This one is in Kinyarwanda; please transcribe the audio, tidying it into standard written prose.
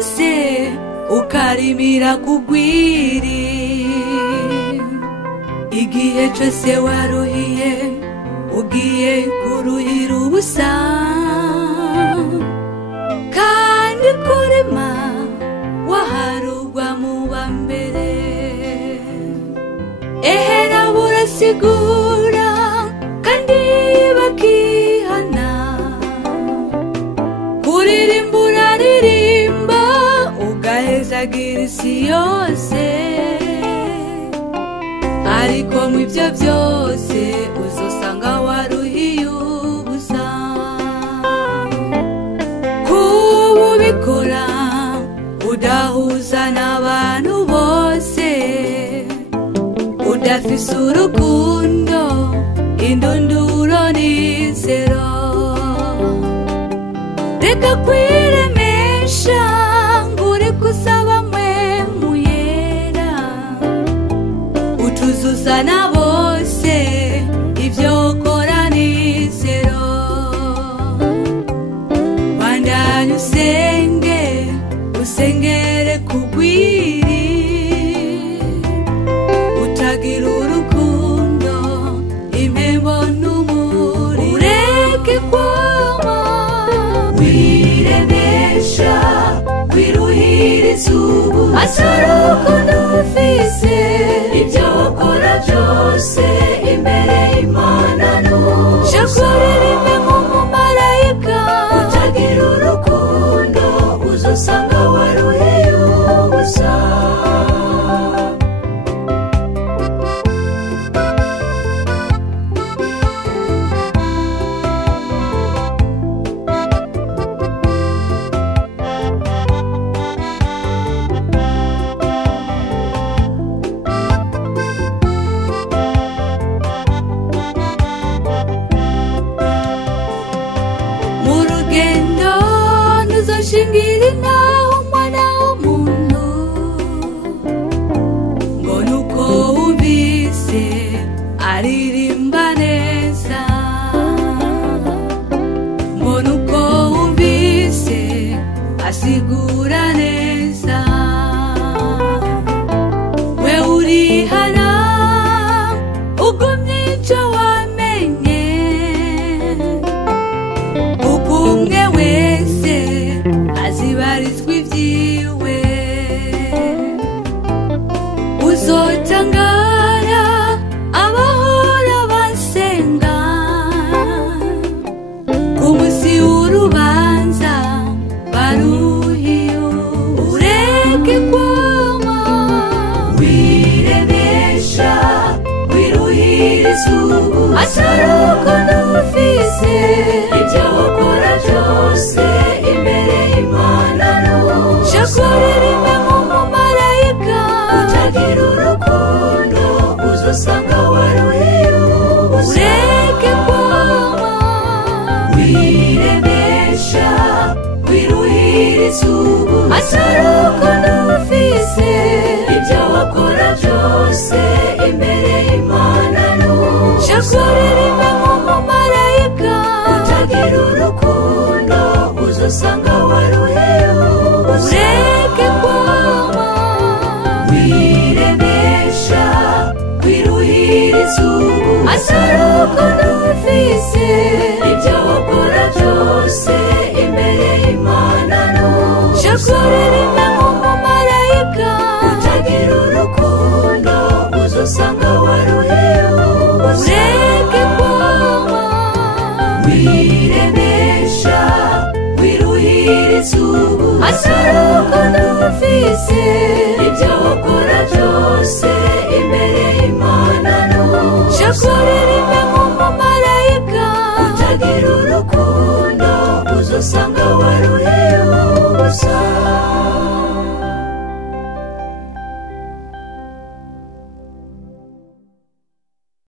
byose ukarimira kugwiri. Igihe cyose waruhiye ugiye kuruhira ubusa, kandi kurema waharugwa mu bambere. Ehera burasigura kandi bakihana, kuririmbura ririmba ugahezagira isi yose. Ariko mu ibyo byose uzosanga waruhiye ubusa. Kuba ubikora udahuza n'abantu bose, udafise urukundo, indunduro n'inzero. Reka kwiremesha ngo uri kusaba mpwemu yera, utuzuza na bose ibyo ukora n'inzero. Bandanya usenge, usengere kugwiri, utagira urukundo, impembo n'umuri. Ureke kwama wiremesha, wiruhiriza ubusa, atari urukundo ufise. Ibyo ukora byose imbere y'Imana n'ubusa. Shakuririmbe nk'umumarayika, utagira urukundo uzosanga waruhiye ubusa. Shingira naho umwana w'umuntu, ngo nuko wumvise aririmba neza, ngo nuko wumvise asigura neza. We urihana ugumye icyo wamenye, kuko umwe wese azibarizwa ibyiwe. Uzotangara abahora basenga, ku munsi w'urubanza baruhiye. Ureke kwama wiremesha, wiruhiriza ubusa, atari urukundo ufise. Ibyo ukora byose imbere y'Imana n'ubusa. Shakuririmbe nk'umumarayika, utagira urukundo uzosanga waruhiye ubusa. Ureke kwama wiremesha, wiruhiriza ubusa, atari urukundo ufise. Ibyo ukora byose imbere y'Imana n'ubusa. Shakuririmbe nk'umumarayika, utagira urukundo uzosanga waruhiye ubusa. Ureke kwama wiremesha, wiruhiriza ubusa, atari urukundo ufise. Ibyo ukora byose imbere y'Imana n'ubusa. Shakuririmbe nk'umumarayika, utagira urukundo uzosanga waruhiye ubusa. Ureke kwama wiremesha, wiruhiriza ubusa, atari urukundo ufise. Ibyo ukora byose imbere y'Imana n'ubusa.